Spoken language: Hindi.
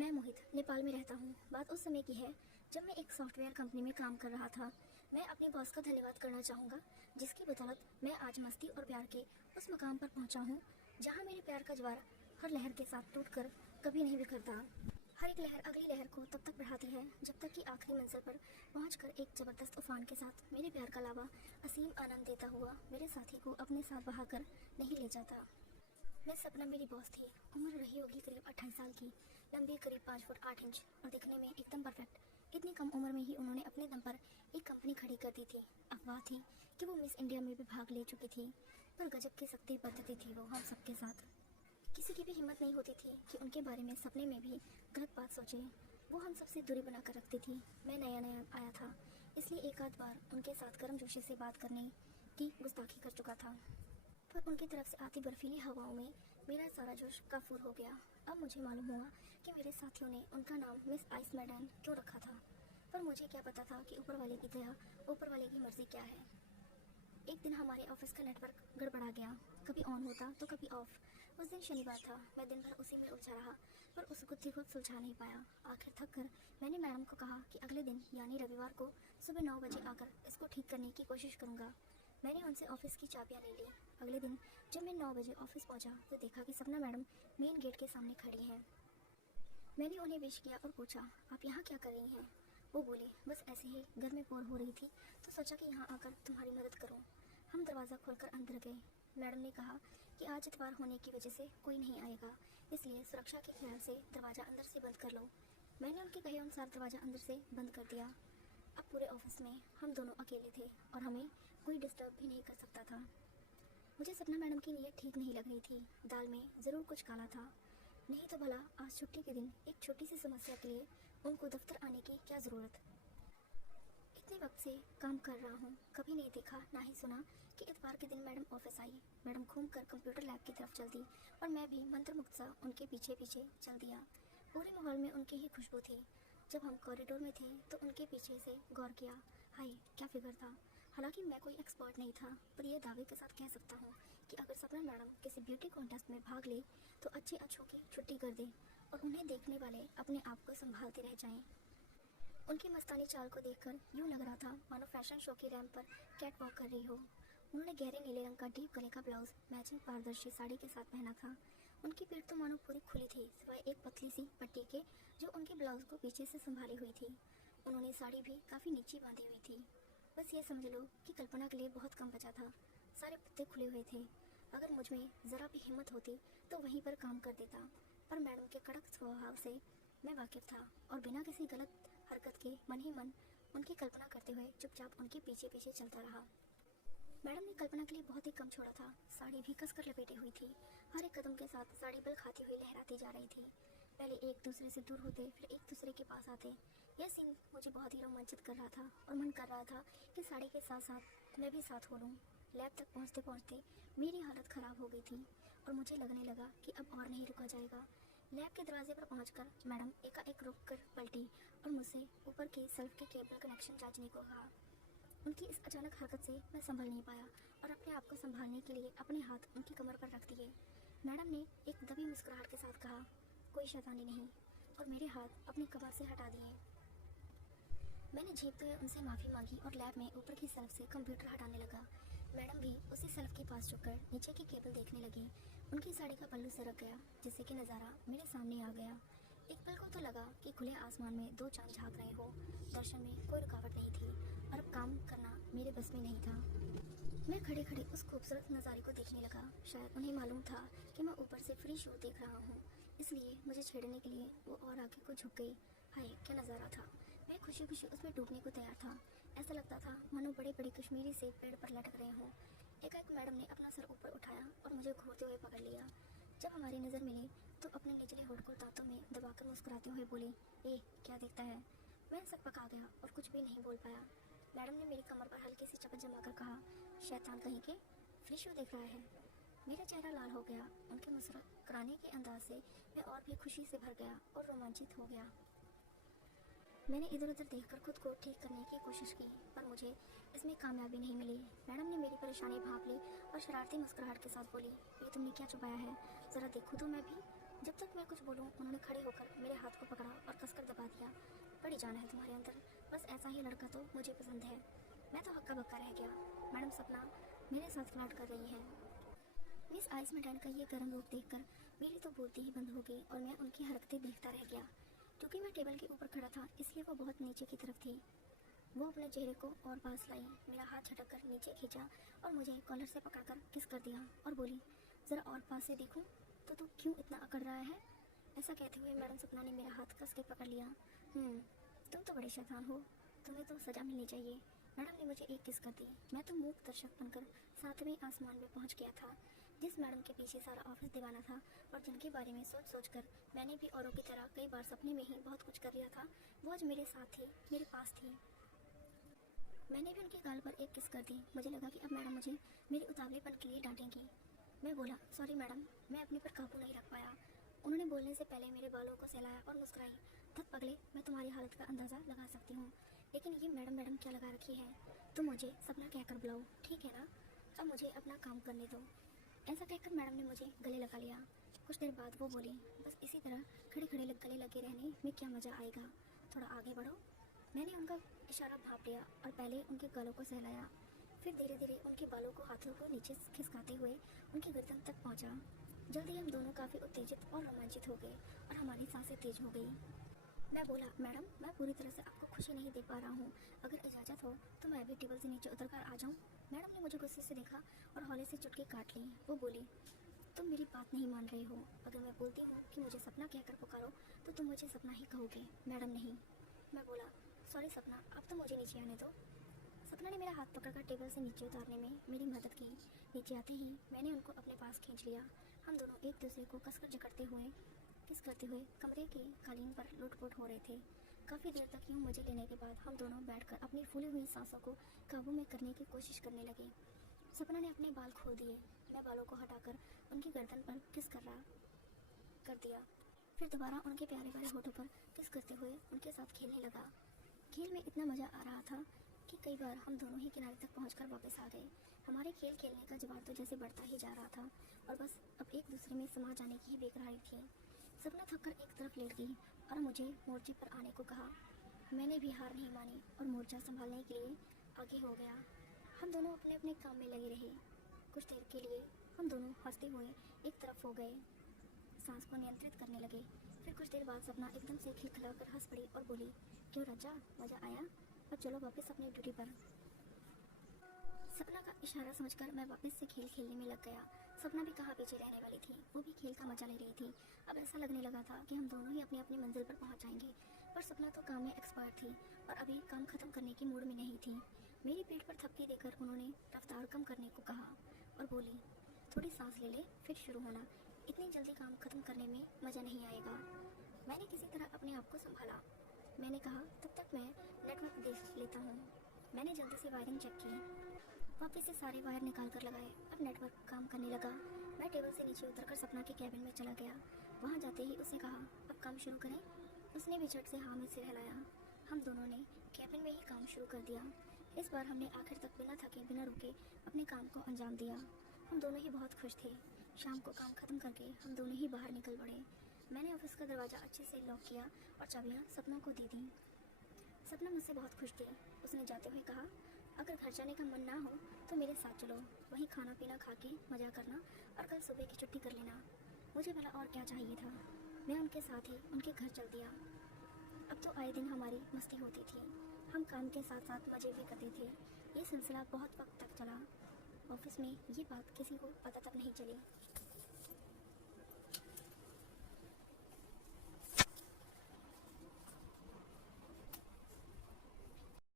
मैं मोहित नेपाल में रहता हूँ। बात उस समय की है जब मैं एक सॉफ्टवेयर कंपनी में काम कर रहा था। मैं अपने बॉस का धन्यवाद करना चाहूँगा, जिसकी बदौलत मैं आज मस्ती और प्यार के उस मकाम पर पहुँचा हूँ जहाँ मेरे प्यार का ज्वार हर लहर के साथ टूटकर कभी नहीं बिखरता। हर एक लहर अगली लहर को तब तक बढ़ाती है जब तक कि आखिरी मंजिल पर पहुंचकर एक जबरदस्त तूफान के साथ मेरे प्यार का लावा असीम आनंद देता हुआ मेरे साथी को अपने साथ बहाकर नहीं ले जाता। मैं सपना मेरी बॉस थी। उम्र रही होगी करीब 28 साल की, लंबी करीब 5 फुट 8 इंच और दिखने में एकदम परफेक्ट। इतनी कम उम्र में ही उन्होंने अपने दम पर एक कंपनी खड़ी कर दी थी। अफवाह थी कि वो मिस इंडिया में भी भाग ले चुकी थी, पर गजब की सख्ती बरतती थी वो हम सबके साथ। किसी की भी हिम्मत नहीं होती थी कि उनके बारे में सपने में भी गलत बात सोचे। वो हम सबसे दूरी बनाकर रखती थी। मैं नया नया आया था, इसलिए एक आध बार उनके साथ गर्मजोशी से बात करने की गुस्ताखी कर चुका था, पर उनकी तरफ से आती बर्फीली हवाओं में मेरा सारा जोश काफूर हो गया। अब मुझे मालूम हुआ कि मेरे साथियों ने उनका नाम मिस आइस मैडन क्यों रखा था, पर मुझे क्या पता था कि ऊपर वाले की दया, ऊपर वाले की मर्जी क्या है। एक दिन हमारे ऑफिस का नेटवर्क गड़बड़ा गया, कभी ऑन होता तो कभी ऑफ। उस दिन शनिवार था। मैं दिन भर उसी में उलझा रहा, पर उस गुत्थी को सुलझा नहीं पाया। आखिर थक कर मैंने मैडम को कहा कि अगले दिन यानी रविवार को सुबह 9 बजे आकर इसको ठीक करने की कोशिश करूंगा। मैंने उनसे ऑफिस की चाबियां ले ली। अगले दिन जब मैं 9 बजे ऑफिस पहुंचा तो देखा कि सपना मैडम मेन गेट के सामने खड़ी हैं। मैंने उन्हें विश किया और पूछा, आप यहाँ क्या कर रही हैं? वो बोले, बस ऐसे ही घर में बोर हो रही थी तो सोचा कि यहाँ आकर तुम्हारी मदद करूँ। हम दरवाज़ा खोलकर अंदर गए। मैडम ने कहा कि आज इतवार होने की वजह से कोई नहीं आएगा, इसलिए सुरक्षा के ख्याल से दरवाज़ा अंदर से बंद कर लो। मैंने उनके कहे अनुसार दरवाज़ा अंदर से बंद कर दिया। अब पूरे ऑफिस में हम दोनों अकेले थे और हमें कोई डिस्टर्ब भी नहीं कर सकता था। मुझे सपना मैडम की नीयत ठीक नहीं लग रही थी। दाल में ज़रूर कुछ काला था। नहीं तो भला आज छुट्टी के दिन एक छोटी सी समस्या के लिए उनको दफ्तर आने की क्या ज़रूरत। इतने वक्त से काम कर रहा हूँ, कभी नहीं देखा ना ही सुना कि इतवार के दिन मैडम ऑफिस आई। मैडम घूमकर कंप्यूटर लैब की तरफ चल दी और मैं भी मंत्रमुग्ध सा उनके पीछे पीछे चल दिया। पूरे माहौल में उनकी ही खुशबू थी। जब हम कॉरिडोर में थे तो उनके पीछे से गौर किया। हाय, क्या फिगर था। हालांकि मैं कोई एक्सपर्ट नहीं था, पर यह दावे के साथ कह सकता हूँ कि अगर सपना मैडम किसी ब्यूटी कॉन्टेस्ट में भाग ले तो अच्छे अच्छों की छुट्टी कर दे और उन्हें देखने वाले अपने आप को संभालते रह जाएं। उनकी मस्तानी चाल को देखकर यूं लग रहा था मानो फैशन शो की रैंप पर कैट वॉक कर रही हो। उन्होंने गहरे नीले रंग का डीप गले का ब्लाउज मैचिंग पारदर्शी साड़ी के साथ पहना था। उनकी पीठ तो मानो पूरी खुली थी, सिवाय एक पतली सी पट्टी के जो उनके ब्लाउज को पीछे से संभाली हुई थी। उन्होंने साड़ी भी काफी नीची बांधी हुई थी। बस ये समझ लो कि कल्पना के लिए बहुत कम बचा था। सारे पत्ते खुले हुए थे। अगर मुझ में जरा भी हिम्मत होती तो वहीं पर काम कर देता, पर मैडम के कड़क स्वभाव से मैं वाकिफ था और बिना किसी गलत हरकत के मन ही मन उनकी कल्पना करते हुए चुपचाप उनके पीछे पीछे चलता रहा। मैडम ने कल्पना के लिए बहुत ही कम छोड़ा था। साड़ी भी कसकर लपेटी हुई थी। हर एक कदम के साथ साड़ी बल खाती हुई लहराती जा रही थी। पहले एक दूसरे से दूर होते, फिर एक दूसरे के पास आते। यह सीन मुझे बहुत ही रोमांचित कर रहा था और मन कर रहा था कि साड़ी के साथ साथ मैं भी साथ हो लूँ। लैब तक पहुँचते पहुँचते मेरी हालत खराब हो गई थी और मुझे लगने लगा कि अब और नहीं रुका जाएगा। लैब के दरवाजे पर पहुंचकर मैडम एकाएक रुक कर पलटी और मुझसे ऊपर के सेल्फ के केबल कनेक्शन जांचने को कहा। उनकी इस अचानक हरकत से मैं संभल नहीं पाया और अपने आप को संभालने के लिए अपने हाथ उनकी कमर पर रख दिए। मैडम ने एक दबी मुस्कुराहट के साथ कहा, कोई शैतानी नहीं, और मेरे हाथ अपनी कमर से हटा दिए। मैंने झेपते हुए उनसे माफ़ी मांगी और लैब में ऊपर की सेल्फ से कंप्यूटर हटाने लगा। मैडम भी उसी सेल्फ के पास झुककर नीचे की केबल देखने लगी। उनकी साड़ी का पल्लू सरक गया, जिससे कि नज़ारा मेरे सामने आ गया। एक पल को तो लगा कि खुले आसमान में दो चांद झांक रहे हो। दर्शन में कोई रुकावट नहीं थी और अब काम करना मेरे बस में नहीं था। मैं खड़े खड़े उस खूबसूरत नज़ारे को देखने लगा। शायद उन्हें मालूम था कि मैं ऊपर से फ्री शो देख रहा हूँ, इसलिए मुझे छेड़ने के लिए वो और आगे को झुक गई। हाय, क्या नज़ारा था। मैं खुशी खुशी उसमें डूबने को तैयार था। ऐसा लगता था मानो बड़े बड़े कश्मीरी सेब पेड़ पर लटक रहे हों। एकाएक मैडम ने अपना सर ऊपर उठाया और मुझे घूरते हुए पकड़ लिया। जब हमारी नज़र मिली तो अपने निचले होठ को दांतों में दबाकर मुस्कुराते हुए बोली, ए, क्या देखता है। मैं सकपका गया और कुछ भी नहीं बोल पाया। मैडम ने मेरी कमर पर हल्की सी चपत जमाकर कहा, शैतान कहीं के, फ्री शो देख रहा है। मेरा चेहरा लाल हो गया। उनके मुस्कुराने के अंदाज से मैं और भी खुशी से भर गया और रोमांचित हो गया। मैंने इधर उधर देखकर खुद को ठीक करने की कोशिश की, पर मुझे इसमें कामयाबी नहीं मिली। मैडम ने मेरी परेशानी भांप ली और शरारती मुस्कुराहट के साथ बोली, ये तुमने क्या छुपाया है, ज़रा देखो तो मैं भी। जब तक मैं कुछ बोलूं उन्होंने खड़े होकर मेरे हाथ को पकड़ा और कसकर दबा दिया। बड़ी जान है तुम्हारे अंदर, बस ऐसा ही लड़का तो मुझे पसंद है। मैं तो हक्का बक्का रह गया। मैडम सपना मेरे साथ फ्लर्ट कर रही है। मिस आइसमेंटन का ये गर्म रूप देखकर मेरी तो बोलती ही बंद हो गई और मैं उनकी हरकतें देखता रह गया। क्योंकि मैं टेबल के ऊपर खड़ा था इसलिए वो बहुत नीचे की तरफ थी। वो अपने चेहरे को और पास लाई, मेरा हाथ झटक कर नीचे खींचा और मुझे कॉलर से पकड़कर किस कर दिया और बोली, ज़रा और पास से देखूं तो तू क्यों इतना अकड़ रहा है। ऐसा कहते हुए मैडम सपना ने मेरा हाथ कस के पकड़ लिया। तुम तो बड़े शैतान हो, तुम्हें तो सज़ा मिलनी चाहिए। मैडम ने मुझे एक किस कर दी। मैं तो मूक दर्शक बनकर सातवें आसमान में पहुंच गया था। जिस मैडम के पीछे सारा ऑफिस दीवाना था और जिनके बारे में सोच सोच कर मैंने भी औरों की तरह कई बार सपने में ही बहुत कुछ कर लिया था, वो आज मेरे साथ थी, मेरे पास थी। मैंने भी उनके गाल पर एक किस कर दी। मुझे लगा कि अब मैडम मुझे मेरे उतावलेपन के लिए डांटेंगी। मैं बोला, सॉरी मैडम, मैं अपने पर काबू नहीं रख पाया। उन्होंने बोलने से पहले मेरे बालों को सहलाया और मुस्कुराई। धत पगले, मैं तुम्हारी हालत का अंदाज़ा लगा सकती हूँ, लेकिन ये मैडम मैडम क्या लगा रखी है। तुम मुझे सपना कहकर बुलाओ, ठीक है ना। अब मुझे अपना काम करने दो। ऐसा कहकर मैडम ने मुझे गले लगा लिया। कुछ देर बाद वो बोली, बस इसी तरह खड़े खड़े गले लगे रहने में क्या मज़ा आएगा, थोड़ा आगे बढ़ो। मैंने उनका इशारा भाप लिया और पहले उनके गालों को सहलाया, फिर धीरे धीरे उनके बालों को हाथों को नीचे खिसकाते हुए उनकी गर्दन तक पहुंचा। जल्दी हम दोनों काफ़ी उत्तेजित और रोमांचित हो गए और हमारी सांसें तेज हो गई। मैं बोला, मैडम मैं पूरी तरह से आपको खुशी नहीं दे पा रहा हूँ, अगर इजाज़त हो तो मैं भी टेबल से नीचे उतर कर आ जाऊँ। मैडम ने मुझे गुस्से से देखा और हौले से चुटकी काट ली। वो बोली, तुम मेरी बात नहीं मान रहे हो। अगर मैं बोलती हूँ कि मुझे सपना कहकर पुकारो तो तुम मुझे सपना ही कहोगे, मैडम नहीं। मैं बोला, सॉरी सपना, अब तो मुझे नीचे आने दो। सपना ने मेरा हाथ पकड़कर टेबल से नीचे उतारने में मेरी मदद की। नीचे आते ही मैंने उनको अपने पास खींच लिया। हम दोनों एक दूसरे को कसकर जकड़ते हुए किस करते हुए कमरे के कालीन पर लुट-पुट हो रहे थे। काफ़ी देर तक यूँ मजे लेने के बाद हम दोनों बैठकर अपनी फूली हुई सांसों को काबू में करने की कोशिश करने लगे। सपना ने अपने बाल खोल दिए। मैं बालों को हटाकर उनकी गर्दन पर किस कर दिया। फिर दोबारा उनके प्यारे प्यारे होठों पर किस करते हुए उनके साथ खेलने लगा। खेल में इतना मज़ा आ रहा था कि कई बार हम दोनों ही किनारे तक पहुंचकर वापस आ गए। हमारे खेल खेलने का जवाब तो जैसे बढ़ता ही जा रहा था और बस अब एक दूसरे में समा जाने की ही बेकरारी थी। सपना थककर एक तरफ लेट गई और मुझे मोर्चे पर आने को कहा। मैंने भी हार नहीं मानी और मोर्चा संभालने के लिए आगे हो गया। हम दोनों अपने अपने काम में लगे रहे। कुछ देर के लिए हम दोनों हंसते हुए एक तरफ हो गए, सांस को नियंत्रित करने लगे। फिर कुछ देर बाद सपना एकदम से खिलखिलाकर हंस पड़ी और बोली, क्यों राजा, मज़ा आया? अब चलो वापस अपनी ड्यूटी पर। सपना का इशारा समझकर मैं वापस से खेल खेलने में लग गया। सपना भी कहाँ पीछे रहने वाली थी, वो भी खेल का मजा ले रही थी। अब ऐसा लगने लगा था कि हम दोनों ही अपनी अपनी मंजिल पर पहुंच जाएंगे। पर सपना तो काम में एक्सपर्ट थी और अभी काम खत्म करने की मूड में नहीं थी। मेरी पीठ पर थपकी देकर उन्होंने रफ्तार कम करने को कहा और बोली, थोड़ी सांस ले ले फिर शुरू होना, इतनी जल्दी काम खत्म करने में मज़ा नहीं आएगा। मैंने किसी तरह अपने आप को संभाला। मैंने कहा, तब तक मैं नेटवर्क देख लेता हूँ। मैंने जल्दी से वायरिंग चेक की, वापस से सारे वायर निकाल कर लगाए। अब नेटवर्क काम करने लगा। मैं टेबल से नीचे उतरकर सपना के कैबिन में चला गया। वहाँ जाते ही उसने कहा, अब काम शुरू करें। उसने भी झट से हाँ में सिर हिलाया। हम दोनों ने कैबिन में ही काम शुरू कर दिया। इस बार हमने आखिर तक बिना थके बिना रुके अपने काम को अंजाम दिया। हम दोनों ही बहुत खुश थे। शाम को काम खत्म करके हम दोनों ही बाहर निकल पड़े। मैंने ऑफिस का दरवाज़ा अच्छे से लॉक किया और चाबियाँ सपना को दे दी। सपना मुझसे बहुत खुश थी। उसने जाते हुए कहा, अगर घर जाने का मन ना हो तो मेरे साथ चलो, वहीं खाना पीना खा के मज़ा करना और कल सुबह की छुट्टी कर लेना। मुझे भला और क्या चाहिए था। मैं उनके साथ ही उनके घर चल दिया। अब तो आए दिन हमारी मस्ती होती थी। हम काम के साथ साथ मज़े भी करते थे। ये सिलसिला बहुत वक्त तक चला। ऑफिस में ये बात किसी को पता तक नहीं चली।